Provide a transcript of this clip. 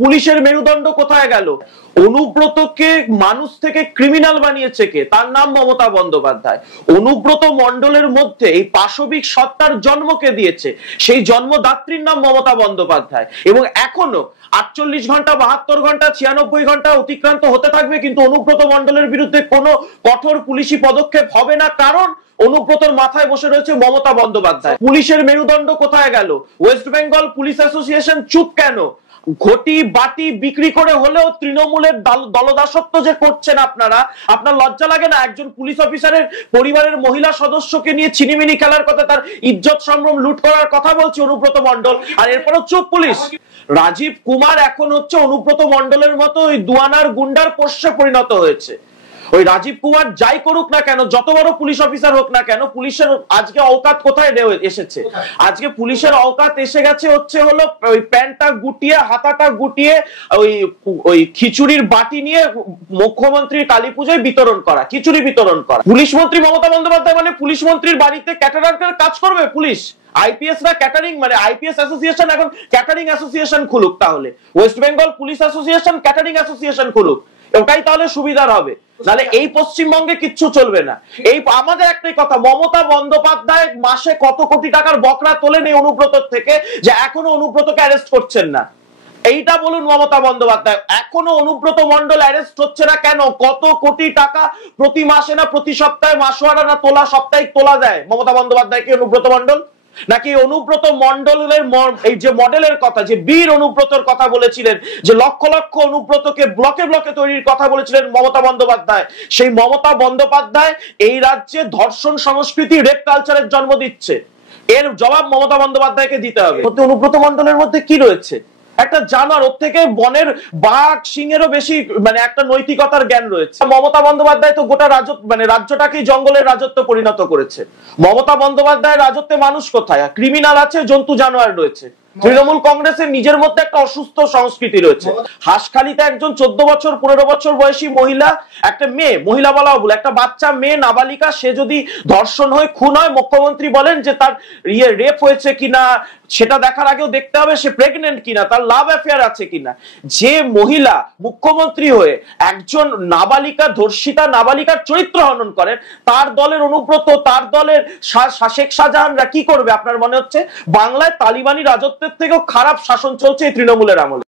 পুলিশের মেরুদণ্ড কোথায় গেল? অনুব্রতকে মানুষ থেকে ক্রিমিনাল বানিয়েছে কে? তার নাম মমতা বন্দ্যোপাধ্যায়। অনুব্রত মণ্ডলের মধ্যে এই পাশবিক সত্তার জন্মকে দিয়েছে, সেই জন্মদাত্রীর নাম মমতা বন্দ্যোপাধ্যায়। এবং এখনো 48 ঘন্টা, 72 ঘন্টা, 96 ঘন্টা অতিক্রান্ত হতে থাকবে, কিন্তু অনুব্রত মণ্ডলের বিরুদ্ধে কোনো কঠোর পুলিশি পদক্ষেপ হবে না, কারণ অনুব্রতর মাথায় বসে রয়েছে মমতা বন্দ্যোপাধ্যায়। পুলিশের মেরুদণ্ড কোথায় গেল? ওয়েস্ট বেঙ্গল পুলিশ অ্যাসোসিয়েশন চুপ কেন? ঘটি বাটি বিক্রি করে হলেও তৃণমূলের দলদাসত্ব যে করছেন আপনারা, আপনার লজ্জা লাগে না? একজন পুলিশ অফিসারের পরিবারের মহিলা সদস্যকে নিয়ে ছিনিমিনি খেলার কথা, তার ইজ্জত সম্ভ্রম লুট করার কথা বলছে অনুব্রত মণ্ডল, আর এরপরও চুপ পুলিশ। রাজীব কুমার এখন হচ্ছে অনুব্রত মণ্ডলের মতো ওই দুয়ানার গুন্ডার পোষ্যে পরিণত হয়েছে। ওই রাজীব কুমার যাই করুক না কেন, যত বড় পুলিশ অফিসার হোক না কেন, পুলিশের আজকে অওকাত কোথায় এসেছে? আজকে পুলিশের অওকাত এসে গেছে হলো ওই প্যান্টটা গুটিয়ে, হাতাটা গুটিয়ে, ওই খিচুড়ির বাটি নিয়ে মুখ্যমন্ত্রীর কালী পুজোয় বিতরণ করা, খিচুড়ি বিতরণ করা। পুলিশ মন্ত্রী মমতা বন্দ্যোপাধ্যায় মানে পুলিশ মন্ত্রীর বাড়িতে ক্যাটারারের কাজ করবে পুলিশ? আইপিএস রা ক্যাটারিং, মানে আইপিএস অ্যাসোসিয়েশন এখন ক্যাটারিং অ্যাসোসিয়েশন খুলুক, তাহলে West Bengal police association catering association খুলুক, ওটাই তাহলে সুবিধার হবে। নাহলে এই পশ্চিমবঙ্গে কিচ্ছু চলবে না। এই আমাদের একটাই কথা, মমতা বন্দ্যোপাধ্যায় মাসে কত কোটি টাকার বকরা তোলেন এই অনুব্রত থেকে, যে এখনো অনুব্রতকে অ্যারেস্ট করছেন না? এইটা বলুন মমতা বন্দ্যোপাধ্যায়, এখনো অনুব্রত মণ্ডল অ্যারেস্ট হচ্ছে না কেন? কত কোটি টাকা প্রতি মাসে না প্রতি সপ্তাহে মাসোয়ারা না তোলা, সাপ্তাহিক তোলা দেয় মমতা বন্দ্যোপাধ্যায়কে অনুব্রত মণ্ডল? নাকি অনুব্রত মণ্ডলের এই যে মডেলের কথা, যে বীর অনুব্রতর কথা বলেছিলেন, যে লক্ষ লক্ষ অনুব্রতকে ব্লকে ব্লকে তৈরির কথা বলেছিলেন মমতা বন্দ্যোপাধ্যায়, সেই মমতা বন্দ্যোপাধ্যায় এই রাজ্যে ধর্ষণ সংস্কৃতি, রেপ কালচারের জন্ম দিচ্ছে। এর জবাব মমতা বন্দ্যোপাধ্যায়কে দিতে হবে। অনুব্রত মণ্ডলের মধ্যে কি রয়েছে? একটা জানোয়ার, ওর থেকে বনের বাঘ সিংহেরও বেশি মানে একটা নৈতিকতার জ্ঞান রয়েছে। মমতা বন্দ্যোপাধ্যায় তো গোটা রাজ্যটাকেই জঙ্গলের রাজত্ব পরিণত করেছে। মমতা বন্দ্যোপাধ্যায়ের রাজত্বে মানুষ কোথায়? ক্রিমিনাল আছে, জন্তু জানোয়ার রয়েছে। তৃণমূল কংগ্রেসের নিজের মধ্যে একটা অসুস্থ সংস্কৃতি রয়েছে। হাসখালিতে একজন 14 বছর 15 বছর বয়সী মহিলা, একটা মেয়ে, মহিলা বলা ভুল, একটা বাচ্চা মেয়ে নাবালিকা, সে যদি ধর্ষণ হয়, খুন হয়, মুখ্যমন্ত্রী বলেন যে তার রেপ হয়েছে কিনা সেটা দেখার আগেও দেখতে হবে সে প্রেগনেন্ট কিনা, তার লাভ অ্যাফেয়ার আছে কিনা। যে মহিলা মুখ্যমন্ত্রী হয়ে একজন নাবালিকা, ধর্ষিতা নাবালিকার চরিত্র হনন করেন, তার দলের অনুব্রত, তার দলের শেখ শাহজাহানরা কি করবে আপনার মনে হচ্ছে? বাংলায় তালিবানি রাজত্বের থেকেও খারাপ শাসন চলছে এই তৃণমূলের আমলে।